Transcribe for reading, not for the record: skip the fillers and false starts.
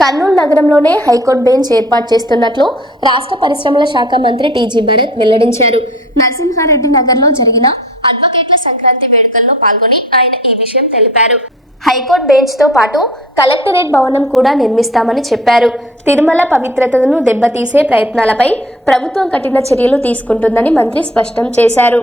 Kurnool నగరంలోనే high court bench ఏర్పాటు చేస్తున్నట్లు రాష్ట్ర పరిశ్రమల శాఖ మంత్రి టీజీ భరత్ వెల్లడించారు. నరసింహారెడ్డి నగర్లో జరిగిన అడ్వకేట్ల సంక్రాంతి వేడుకల్లో పాల్గొని ఆయన ఈ విషయం తెలిపారు. హైకోర్టు బెంచ్తో పాటు కలెక్టరేట్ భవనం కూడా నిర్మిస్తామని చెప్పారు. తిరుమల పవిత్రతను దెబ్బతీసే ప్రయత్నాలపై ప్రభుత్వం కఠిన చర్యలు తీసుకుంటుందని మంత్రి స్పష్టం చేశారు.